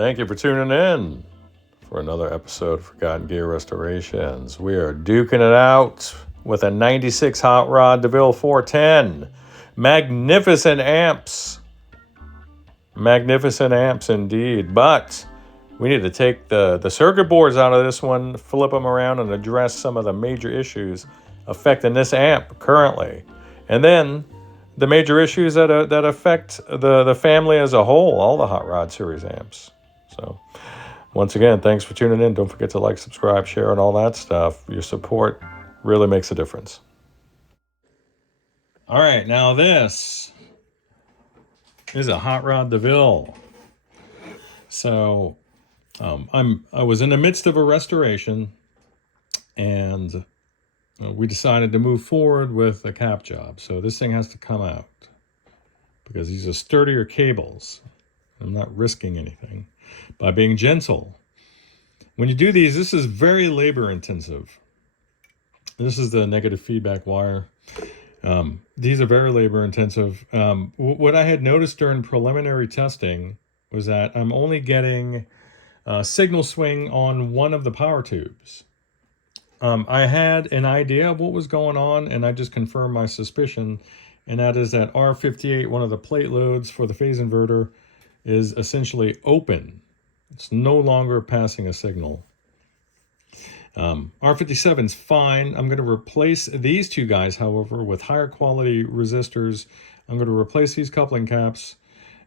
Thank you for tuning in for another episode of Forgotten Gear Restorations. We are duking it out with a 96 Hot Rod DeVille 410. Magnificent amps. Magnificent amps indeed. But we need to take the circuit boards out of this one, flip them around, and address some of the major issues affecting this amp currently. And then the major issues that affect the family as a whole, all the Hot Rod series amps. So, once again, thanks for tuning in. Don't forget to like, subscribe, share, and all that stuff. Your support really makes a difference. All right, now this is a Hot Rod DeVille. So, I was in the midst of a restoration, and we decided to move forward with a cap job. So this thing has to come out because these are sturdier cables. I'm not risking anything by being gentle. When you do these, this is very labor intensive. This is the negative feedback wire. These are very labor intensive. What I had noticed during preliminary testing was that I'm only getting signal swing on one of the power tubes. I had an idea of what was going on, and I just confirmed my suspicion, and that is that R58, one of the plate loads for the phase inverter, is essentially open. It's no longer passing a signal. R57 is fine. I'm going to replace these two guys, however, with higher quality resistors. I'm going to replace these coupling caps.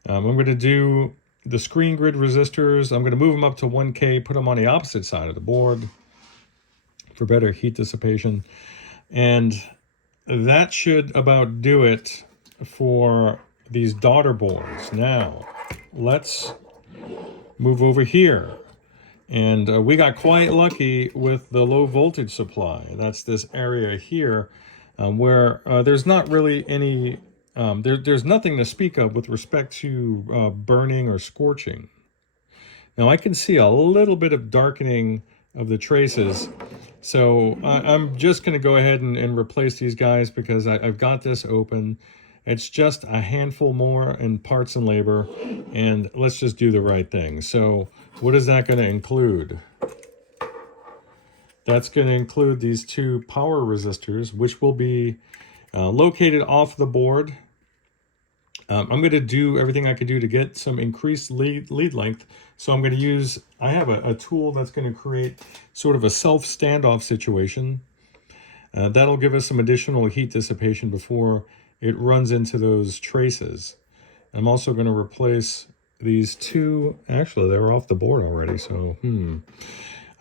I'm going to do the screen grid resistors. I'm going to move them up to 1K, put them on the opposite side of the board for better heat dissipation. And that should about do it for these daughter boards. Now, let's move over here. And we got quite lucky with the low voltage supply. That's this area here where there's not really any, there's nothing to speak of with respect to burning or scorching. Now I can see a little bit of darkening of the traces. So I'm just going to go ahead and replace these guys because I've got this open. It's just a handful more in parts and labor, and let's just do the right thing. So what is that going to include? That's going to include these two power resistors, which will be located off the board. I'm going to do everything I can do to get some increased lead length. So I'm going to use, I have a tool that's going to create sort of a self standoff situation. That'll give us some additional heat dissipation before it runs into those traces. I'm also going to replace these two, actually they were off the board already, so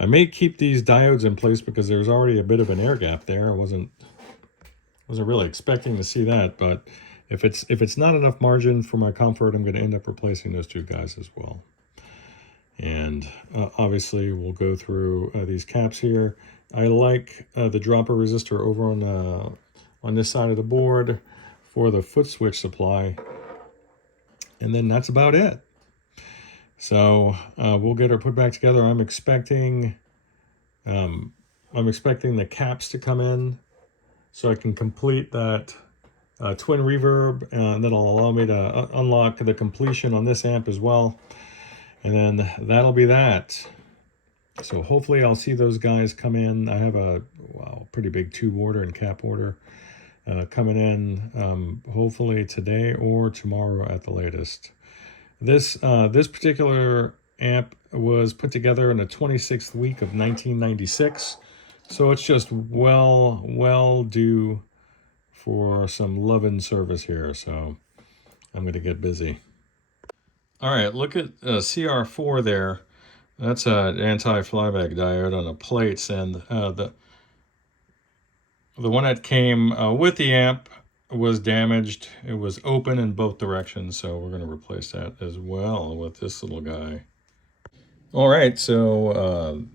I may keep these diodes in place because there's already a bit of an air gap there. I wasn't really expecting to see that, but if it's not enough margin for my comfort, I'm going to end up replacing those two guys as well. And obviously we'll go through these caps here. I like the dropper resistor over on this side of the board for the foot switch supply, and then that's about it. So we'll get her put back together. I'm expecting the caps to come in so I can complete that twin reverb, and that'll allow me to unlock the completion on this amp as well. And then that'll be that. So hopefully I'll see those guys come in. I have a pretty big tube order and cap order coming in hopefully today or tomorrow at the latest. This particular amp was put together in the 26th week of 1996, so it's just well due for some love and service here. So I'm going to get busy. All right, look at CR4 there. That's an anti-flyback diode on the plates, and the one that came with the amp was damaged. It was open in both directions, so we're going to replace that as well with this little guy. All right, so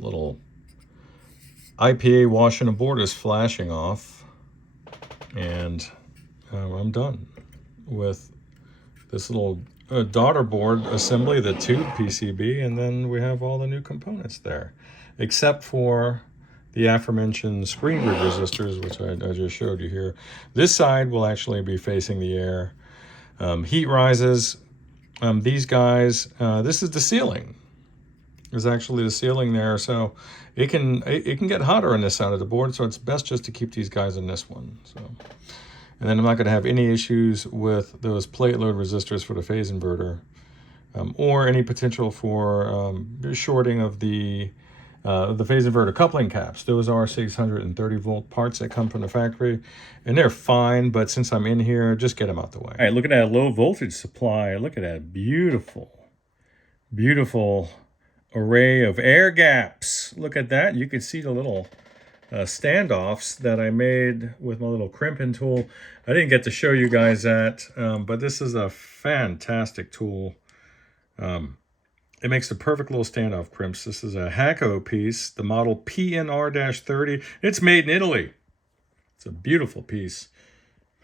little IPA wash in the board is flashing off, and I'm done with this little daughter board assembly, the tube PCB, and then we have all the new components there, except for the aforementioned screen grid resistors, which I just showed you here. This side will actually be facing the air. Heat rises these guys, this is the ceiling. There's actually the ceiling there, so it can get hotter on this side of the board, so it's best just to keep these guys in this one. So, and then I'm not going to have any issues with those plate load resistors for the phase inverter, or any potential for shorting of the phase inverter coupling caps. Those are 630 volt parts that come from the factory, and they're fine, but since I'm in here, just get them out the way. All right, look at that low voltage supply. Look at that beautiful, beautiful array of air gaps. Look at that. You can see the little standoffs that I made with my little crimping tool. I didn't get to show you guys that, but this is a fantastic tool. It makes the perfect little standoff crimps. This is a Hacko piece, the model PNR-30. It's made in Italy. It's a beautiful piece.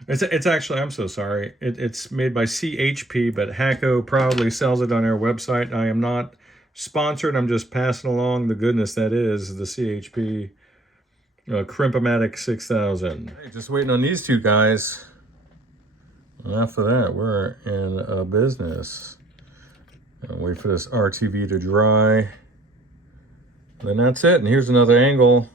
It's actually, I'm so sorry, it's made by CHP, but Hacko proudly sells it on their website. I am not sponsored. I'm just passing along the goodness that is the CHP Crimp-O-Matic 6000. Hey, just waiting on these two guys. And after that, we're in a business. Wait for this RTV to dry. And then that's it. And here's another angle.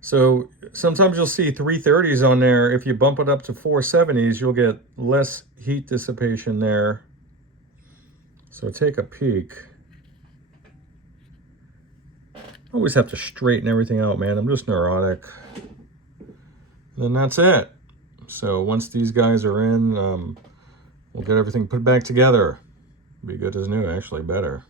So sometimes you'll see 330s on there. If you bump it up to 470s, you'll get less heat dissipation there. So take a peek. I always have to straighten everything out, man. I'm just neurotic. And then that's it. So once these guys are in, we'll get everything put back together. Be good as new, actually better.